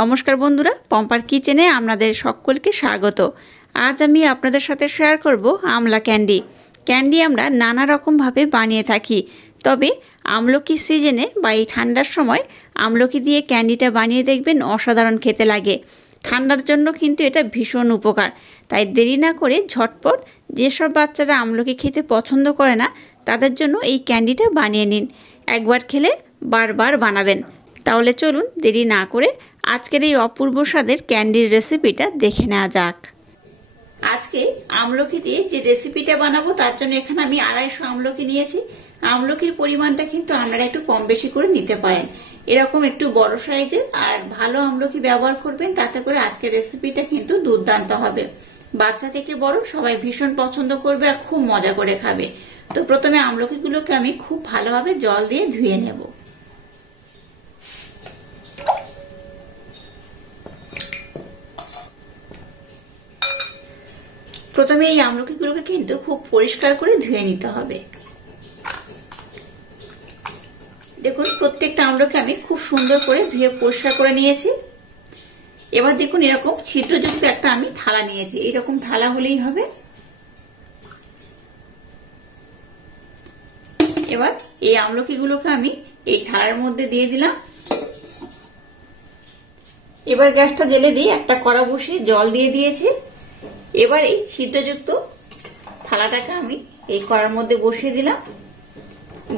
নমস্কার বন্ধুরা, পম্পার কিচেনে আপনাদের সকলকে স্বাগত। আজ আমি আপনাদের সাথে শেয়ার করব আমলা ক্যান্ডি। ক্যান্ডি আমরা নানা রকমভাবে বানিয়ে থাকি, তবে আমলকি সিজনে বা এই ঠান্ডার সময় আমলকি দিয়ে ক্যান্ডিটা বানিয়ে দেখবেন অসাধারণ খেতে লাগে। ঠান্ডার জন্য কিন্তু এটা ভীষণ উপকার। তাই দেরি না করে ঝটপট যেসব বাচ্চারা আমলকি খেতে পছন্দ করে না তাদের জন্য এই ক্যান্ডিটা বানিয়ে নিন। একবার খেলে বারবার বানাবেন। তাহলে চলুন দেরি না করে আজকের এই অপূর্ব স্বাদের ক্যান্ডির রেসিপিটা দেখে নেওয়া যাক। আজকে আমলকি দিয়ে যে রেসিপিটা বানাবো তার জন্য এখানে আমি 250 আমলকি নিয়েছি। আমলকির পরিমাণটা কিন্তু আপনারা একটু কম বেশি করে নিতে পারেন। এরকম একটু বড় সাইজের আর ভালো আমলকি ব্যবহার করবেন, তাতে করে আজকের রেসিপিটা কিন্তু দুর্দান্ত হবে। বাচ্চা থেকে বড় সবাই ভীষণ পছন্দ করবে আর খুব মজা করে খাবে। তো প্রথমে আমলকিগুলোকে আমি খুব ভালোভাবে জল দিয়ে ধুয়ে নেব। প্রথমে এই আমলকিগুলোকে কিন্তু খুব পরিষ্কার করে ধুয়ে নিতে হবে। দেখুন প্রত্যেকটা আমলকি আমি খুব সুন্দর করে ধুয়ে পরিষ্কার করে নিয়েছি। এবার দেখুন এরকম ছিদ্রযুক্ত একটা আমি থালা নিয়েছি, এইরকম থালা হলেই হবে। এবার এই আমলকিগুলোকে আমি এই থালার মধ্যে দিয়ে দিলাম। এবার গ্যাসটা জ্বেলে দিয়ে একটা কড়া বসিয়ে জল দিয়ে দিয়েছি। এবার এই ছিদ্রযুক্ত থালাটাকে আমি এই কড়ার মধ্যে বসিয়ে দিলাম।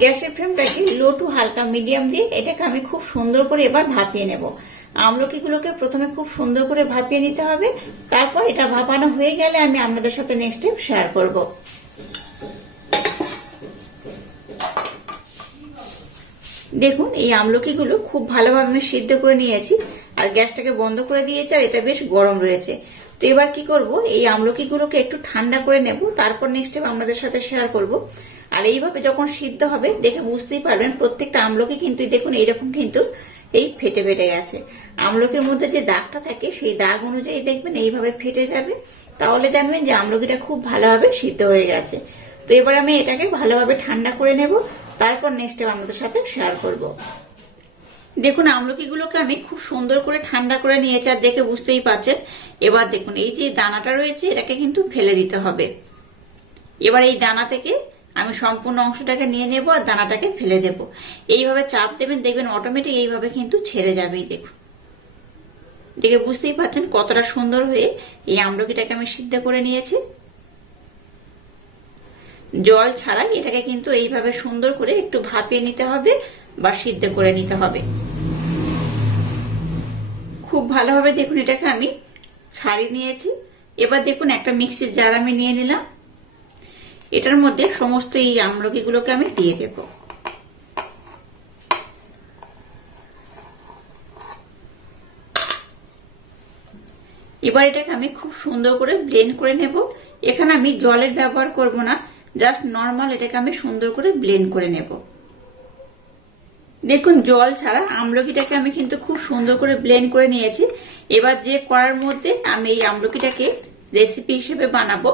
গ্যাসের ফ্লেমটাকে লো টু হালকা মিডিয়াম দিয়ে এটাকে আমি খুব সুন্দর করে এবার ভাপিয়ে নেব। আমলকিগুলোকে প্রথমে খুব সুন্দর করে ভাপিয়ে নিতে হবে, তারপর এটা ভাপানো হয়ে গেলে আমি আপনাদের সাথে নেক্সট স্টেপ শেয়ার করব। দেখুন এই আমলকিগুলো খুব ভালোভাবে আমি সিদ্ধ করে নিয়েছি আর গ্যাসটাকে বন্ধ করে দিয়েছি, আর এটা বেশ গরম রয়েছে। তো এবার কি করব, এই আমলকিগুলোকে একটু ঠান্ডা করে নেব, তারপর নেক্সট স্টেপ আপনাদের সাথে শেয়ার করব। আর এইভাবে যখন সিদ্ধ হবে দেখে বুঝতেই পারবেন প্রত্যেকটা আমলকি কিন্তু দেখুন এইরকম কিন্তু এই ফেটে ফেটে গেছে। আমলকির মধ্যে যে দাগটা থাকে সেই দাগ অনুযায়ী দেখবেন এইভাবে ফেটে যাবে, তাহলে জানবেন যে আমলকিটা খুব ভালোভাবে সিদ্ধ হয়ে গেছে। তো এবার আমি এটাকে ভালোভাবে ঠান্ডা করে নেব, তারপর নেক্সট স্টেপ আপনাদের সাথে শেয়ার করব। দেখুন আমলকিগুলোকে আমি খুব সুন্দর করে ঠান্ডা করে নিয়েছি আর দেখে বুঝতেই পারছেন। এবার দেখুন এই যে দানাটা রয়েছে এটাকে কিন্তু ফেলে দিতে হবে। এবার এই দানা থেকে আমি সম্পূর্ণ অংশটাকে নিয়ে নেব আর দানাটাকে ফেলে দেব। এইভাবে চাপ দেবেন, দেখবেন অটোমেটিক এইভাবে কিন্তু ছেড়ে যাবে। দেখুন দেখে বুঝতেই পারছেন কতটা সুন্দর হয়ে এই আমলকিটাকে আমি সিদ্ধ করে নিয়েছি। জল ছাড়াই এটাকে কিন্তু এইভাবে সুন্দর করে একটু ভাপিয়ে নিতে হবে বা সিদ্ধ করে নিতে হবে। খুব ভালোভাবে দেখুন এটাকে আমি ছাড়িয়ে নিয়েছি। এবার দেখুন একটা মিক্সির জার আমি নিয়ে নিলাম, এটার মধ্যে সমস্ত এই আমলকিগুলোকে আমি দিয়ে দেব। এবার এটাকে আমি খুব সুন্দর করে ব্লেন্ড করে নেব। এখানে আমি জলের ব্যবহার করব না, জাস্ট নর্মাল এটাকে আমি সুন্দর করে ব্লেন্ড করে নেব। দেখুন জল ছাড়া আমলকিটাকে আমি কিন্তু খুব সুন্দর করে ব্লেন্ড করে নিয়েছি। এবার যে কড়ার মধ্যে আমি এই আমলকিটাকে রেসিপি হিসেবে বানাবো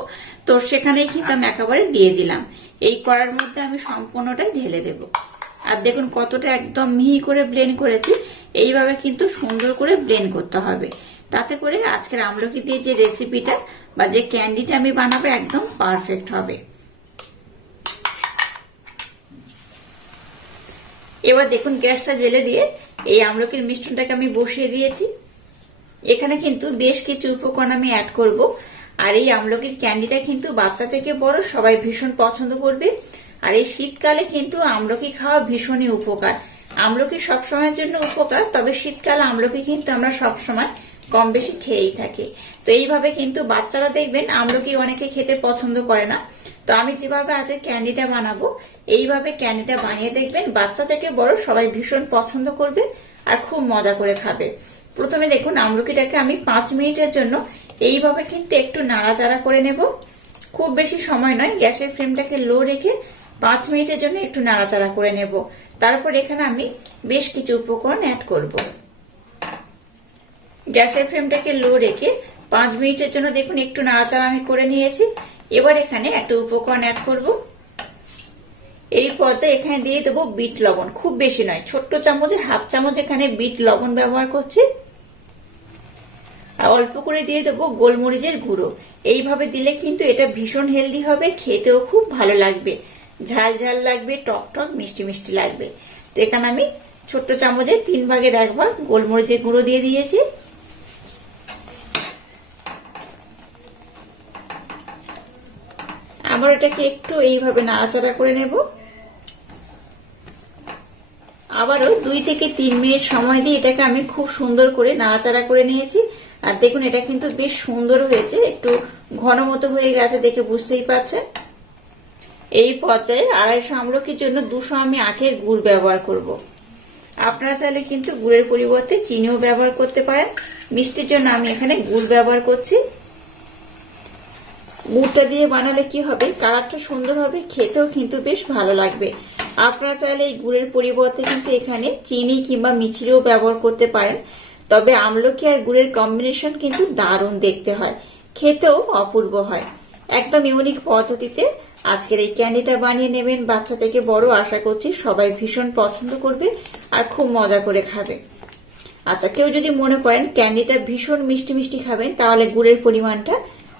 তো সেখানেই কিন্তু আমি একেবারে দিয়ে দিলাম। এই কড়ার মধ্যে আমি সম্পূর্ণটাই ঢেলে দেব। আর দেখুন কতটা একদম মিহি করে ব্লেন্ড করেছি। এইভাবে কিন্তু সুন্দর করে ব্লেন্ড করতে হবে, তাতে করে আজকের আমলকি দিয়ে যে রেসিপিটা বা যে ক্যান্ডিটা আমি বানাবো একদম পারফেক্ট হবে। এবার দেখুন গ্যাসটা জ্বেলে দিয়ে এই আমলকির মিশ্রণটাকে আমি বসিয়ে দিয়েছি। এখানে কিন্তু বেশ কিছু উপকরণ আমি অ্যাড করব। আর এই আমলকির ক্যান্ডিটা কিন্তু বাচ্চা থেকে বড় সবাই ভীষণ পছন্দ করবে। আর এই শীতকালে কিন্তু আমলকি খাওয়া ভীষণই উপকার। আমলকি সবসময়ের জন্য উপকার, তবে শীতকালে আমলকি কিন্তু আমরা সবসময় কম বেশি খেয়েই থাকি। তো এইভাবে কিন্তু বাচ্চারা দেখবেন আমলকি অনেকে খেতে পছন্দ করে না। তো আমি যেভাবে আজকে ক্যান্ডিটা বানাবো এইভাবে ক্যান্ডিটা বানিয়ে দেখবেন বাচ্চা থেকে বড় সবাই ভীষণ পছন্দ করবে আর খুব মজা করে খাবে। প্রথমে দেখুন আমলকিটাকে আমি 5 মিনিটের জন্য এইভাবে কিন্তু একটু নাড়াচাড়া করে নেব। খুব বেশি সময় নয়, গ্যাসের ফ্লেমটাকে লো রেখে 5 মিনিটের জন্য একটু নাড়াচাড়া করে নেব। তারপর এখানে আমি বেশ কিছু উপকরণ অ্যাড করব। গ্যাসের ফ্লেমটাকে লো রেখে 5 মিনিটের জন্য দেখুন একটু নাড়াচাড়া আমি করে নিয়েছি। এবার এখানে একটা উপকরণ অ্যাড করব। এই পর্যায়ে এখানে দিয়ে দেবো বিট লবণ, খুব বেশি নয়, ছোট্ট চামচের হাফ চামচ এখানে বিট লবণ ব্যবহার করছি। আর অল্প করে দিয়ে দেবো গোলমরিচের গুঁড়ো। এইভাবে দিলে কিন্তু এটা ভীষণ হেলদি হবে, খেতেও খুব ভালো লাগবে, ঝাল ঝাল লাগবে, টক টক মিষ্টি মিষ্টি লাগবে। তো এখানে আমি ছোট্ট চামচের 3 ভাগের 1 ভাগ গোলমরিচের গুঁড়ো দিয়ে দিয়েছি। আবার এটাকে একটু এইভাবে নাড়াচাড়া করে নেব। আবারও 2 থেকে 3 মিনিট সময় দিয়ে এটাকে আমি খুব সুন্দর করে নাড়াচাড়া করে নিয়েছি। আর দেখুন এটা কিন্তু বেশ সুন্দর হয়েছে, একটু ঘন মতো হয়ে গেছে, দেখে বুঝতেই পারছেন। এই পর্যায়ে 250 আমলকির জন্য 200 আমি আখের গুড় ব্যবহার করব। আপনারা চাইলে কিন্তু গুড়ের পরিবর্তে চিনিও ব্যবহার করতে পারেন। মিষ্টির জন্য আমি এখানে গুড় ব্যবহার করছি। গুড়টা দিয়ে বানালে কি হবে, কালারটা সুন্দর হবে, খেতেও কিন্তু বেশ ভালো লাগবে। আপনারা চাইলে এই গুড়ের পরিবর্তে কিন্তু এখানে চিনি কিংবা মিছরিও ব্যবহার করতে পারেন। তবে আমলকি আর গুড়ের কম্বিনেশন কিন্তু দারুণ দেখতে হয়, খেতেও অপূর্ব হয়। একদম ইউনিক পদ্ধতিতে আজকের এই ক্যান্ডিটা বানিয়ে নেবেন। বাচ্চা থেকে বড় আশা করছি সবাই ভীষণ পছন্দ করবে আর খুব মজা করে খাবে। আচ্ছা, কেউ যদি মনে করেন ক্যান্ডিটা ভীষণ মিষ্টি মিষ্টি খাবেন, তাহলে গুড়ের পরিমাণটা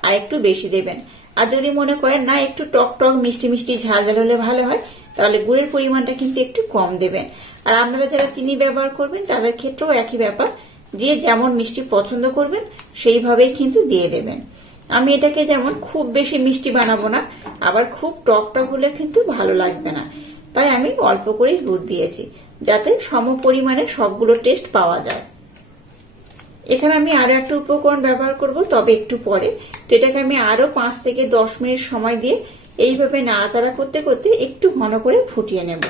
আর একটু বেশি দেবেন। আর যদি মনে করেন না একটু টক টক মিষ্টি মিষ্টি ঝাল ঝাল হলে ভালো হয়, তাহলে গুড়ের পরিমাণটা কিন্তু একটু কম দেবেন। আর আপনারা যারা চিনি ব্যবহার করবেন তাদের ক্ষেত্রেও একই ব্যাপার, যে যেমন মিষ্টি পছন্দ করবেন সেইভাবেই কিন্তু দিয়ে দেবেন। আমি এটাকে যেমন খুব বেশি মিষ্টি বানাবো না, আবার খুব টক টক হলে কিন্তু ভালো লাগবে না, তাই আমি অল্প করেই গুড় দিয়েছি, যাতে সম পরিমাণে সবগুলো টেস্ট পাওয়া যায়। এখানে আমি আরো একটা উপকরণ ব্যবহার করব, তবে একটু পরে। তো এটাকে আমি আরো 5 থেকে 10 মিনিট সময় দিয়ে এইভাবে নাড়াচাড়া করতে করতে একটু ঘন করে ফুটিয়ে নেব।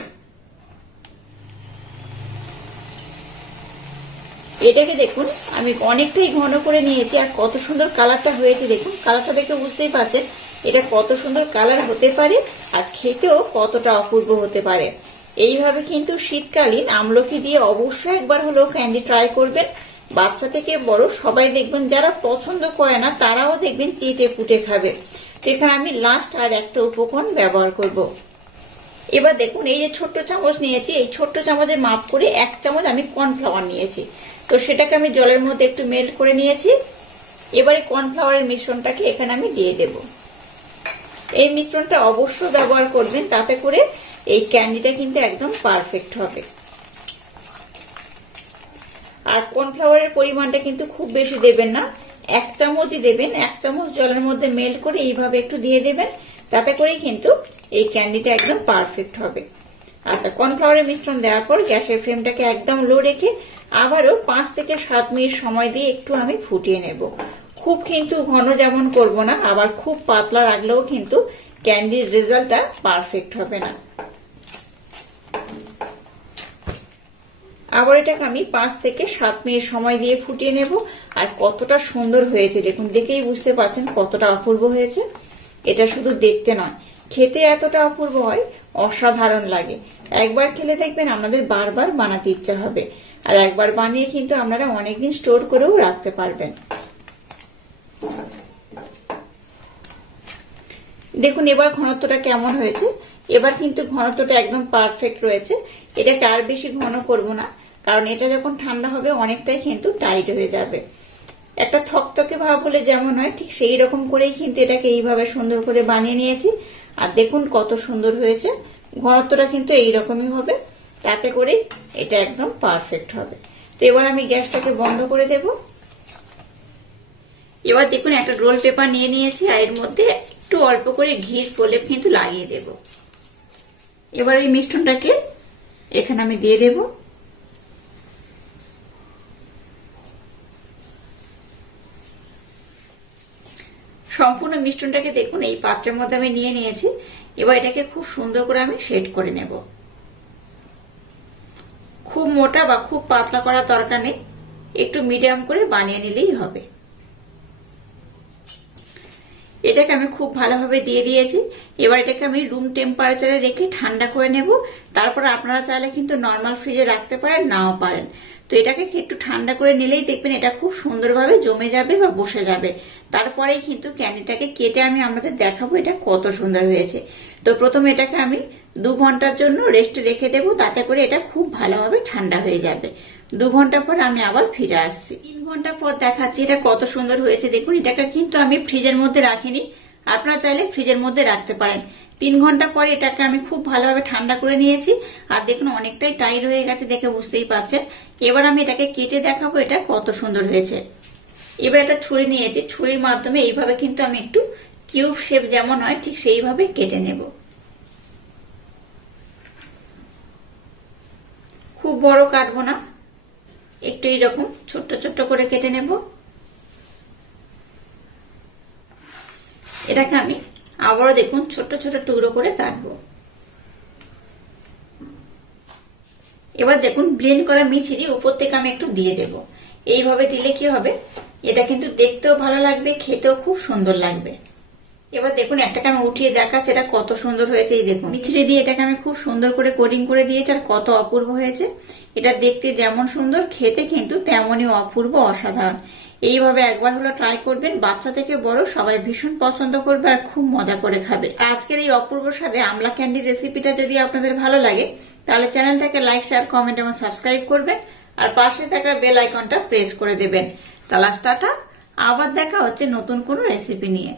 এটাকে দেখুন আমি অনেকটাই ঘন করে নিয়েছি, আর কত সুন্দর কালারটা হয়েছে দেখুন। কালারটা দেখে বুঝতেই পারছেন এটা কত সুন্দর কালার হতে পারে, আর খেতেও কতটা অপূর্ব হতে পারে। এইভাবে কিন্তু শীতকালীন আমলকি দিয়ে অবশ্যই একবার হলেও ক্যান্ডি ট্রাই করবেন। বাচ্চা থেকে বড় সবাই দেখবেন, যারা পছন্দ করে না তারাও দেখবেন চেটে পুটে খাবে। তো এখানে আমি লাস্ট আর একটা উপকরণ ব্যবহার করব। এবার দেখুন এই যে ছোট্ট চামচ নিয়েছি, এই ছোট্ট চামচে মাপ করে 1 চামচ আমি কর্নফ্লাওয়ার নিয়েছি। তো সেটাকে আমি জলের মধ্যে একটু মেল্ট করে নিয়েছি। এবারে কর্নফ্লাওয়ারের মিশ্রণটাকে এখানে আমি দিয়ে দেব। এই মিশ্রণটা অবশ্যই ব্যবহার করবেন, তাতে করে এই ক্যান্ডিটা কিন্তু একদম পারফেক্ট হবে। আর কর্নফ্লাওয়ারের পরিমাণটা কিন্তু খুব বেশি দেবেন না, 1 চামচই দেবেন। 1 চামচ জলের মধ্যে মেল্ট করে এইভাবে একটু দিয়ে দেবেন, তাতে করেই কিন্তু এই ক্যান্ডিটা একদম পারফেক্ট হবে। আচ্ছা, কর্নফ্লাওয়ারের মিশ্রণ দেওয়ার পর গ্যাসের ফ্লেমটাকে একদম লো রেখে আবারও 5 থেকে 7 মিনিট সময় দিয়ে একটু আমি ফুটিয়ে নেব। খুব কিন্তু ঘন যেমন করব না, আবার খুব পাতলা রাখলেও কিন্তু ক্যান্ডির রেজাল্টটা পারফেক্ট হবে না। আবার এটাকে আমি 5 থেকে 7 মিনিট সময় দিয়ে ফুটিয়ে নেব। আর কতটা সুন্দর হয়েছে দেখুন, দেখেই বুঝতে পারছেন কতটা অপূর্ব হয়েছে। এটা শুধু দেখতে নয়, খেতে এতটা অপূর্ব হয়, অসাধারণ লাগে। একবার খেলে দেখবেন আপনাদের বারবার বানাতে ইচ্ছা হবে। আর একবার বানিয়ে কিন্তু আপনারা অনেকদিন স্টোর করেও রাখতে পারবেন। দেখুন এবার ঘনত্বটা কেমন হয়েছে। এবার কিন্তু ঘনত্বটা একদম পারফেক্ট রয়েছে। এটাকে আর বেশি ঘন করব না, কারণ এটা যখন ঠান্ডা হবে অনেকটাই কিন্তু টাইট হয়ে যাবে। একটা থকথকে ভাব হলে যেমন হয়, ঠিক সেই রকম করেই কিন্তু এটাকে এইভাবে সুন্দর করে বানিয়ে নিয়েছি। আর দেখুন কত সুন্দর হয়েছে। ঘনত্বটা কিন্তু এইরকমই হবে, তাতে করে এটা একদম পারফেক্ট হবে। তো এবার আমি গ্যাসটাকে বন্ধ করে দেব। এবার দেখুন একটা রোল পেপার নিয়ে নিয়েছি, আর এর মধ্যে একটু অল্প করে ঘির প্রলেপ কিন্তু লাগিয়ে দেব। এবার এই মিশ্রণটাকে এখানে আমি দিয়ে দেব। সম্পূর্ণ মিশ্রণটাকে দেখুন এই পাত্রের মধ্যে আমি নিয়ে নিয়েছি। এবার এটাকে খুব সুন্দর করে আমি সেট করে নেব। খুব মোটা বা খুব পাতলা করার দরকার নেই, একটু মিডিয়াম করে বানিয়ে নিলেই হবে। এটাকে আমি খুব ভালোভাবে দিয়ে দিয়েছি। এবার এটাকে আমি রুম টেম্পারেচারে রেখে ঠান্ডা করে নেব। তারপর আপনারা চাইলে কিন্তু নর্মাল ফ্রিজে রাখতে পারেন, নাও পারেন। তো এটাকে একটু ঠান্ডা করে নিলেই দেখবেন এটা খুব সুন্দরভাবে জমে যাবে বা বসে যাবে। তারপরেই কিন্তু ক্যান্ডিটাকে কেটে আমি আপনাদের দেখাবো এটা কত সুন্দর হয়েছে। তো প্রথমে এটাকে আমি 2 ঘন্টার জন্য রেস্টে রেখে দেবো, তাতে করে এটা খুব ভালোভাবে ঠান্ডা হয়ে যাবে। 2 ঘন্টা পর আমি আবার ফিরে আসছি। 3 ঘন্টা পর দেখাচ্ছি এটা কত সুন্দর হয়েছে। দেখুন এটাকে কিন্তু আমি ফ্রিজের মধ্যে রাখিনি, আপনারা চাইলে ফ্রিজের মধ্যে রাখতে পারেন। 3 ঘন্টা পরে এটাকে আমি খুব ভালোভাবে ঠান্ডা করে নিয়েছি। আর দেখুন অনেকটাই টাইট হয়ে গেছে, দেখে বুঝতেই পারছেন। এবার আমি এটাকে কেটে দেখাবো এটা কত সুন্দর হয়েছে। এবার একটা ছুরি নিয়েছি, ছুরির মাধ্যমে এইভাবে কিন্তু আমি একটু কিউব শেপ যেমন হয় ঠিক সেইভাবে কেটে নেব। খুব বড় কাটবো না, একটু এইরকম ছোট্ট ছোট্ট করে কেটে নেব। এটাকে আমি আবারও দেখুন ছোট ছোট টুকরো করে কাটবো। এবার দেখুন ব্লেন্ড করা মিছরি উপর থেকে আমি একটু দিয়ে দেব। এইভাবে দিলে কি হবে, এটা কিন্তু দেখতেও ভালো লাগবে, খেতেও খুব সুন্দর লাগবে। এবার দেখুন একটাকে আমি উঠিয়ে দেখাচ্ছি এটা কত সুন্দর হয়েছে। এই দেখুন মিছরি দিয়ে এটাকে আমি খুব সুন্দর করে কোটিং করে দিয়েছি, আর কত অপূর্ব হয়েছে। এটা দেখতে যেমন সুন্দর, খেতে কিন্তু তেমনই অপূর্ব, অসাধারণ। এইভাবে একবার হলো ট্রাই করবেন, বাচ্চা থেকে বড় সবাই ভীষণ পছন্দ করবে আর খুব মজা করে খাবে। আজকের এই অপূর্ব স্বাদে আমলা ক্যান্ডি রেসিপিটা যদি আপনাদের ভালো লাগে তাহলে চ্যানেলটাকে লাইক, শেয়ার, কমেন্ট এবং সাবস্ক্রাইব করবেন, আর পাশে থাকা বেল আইকনটা প্রেস করে দেবেন। তাহলে টাটা, আবার দেখা হচ্ছে নতুন কোনো রেসিপি নিয়ে।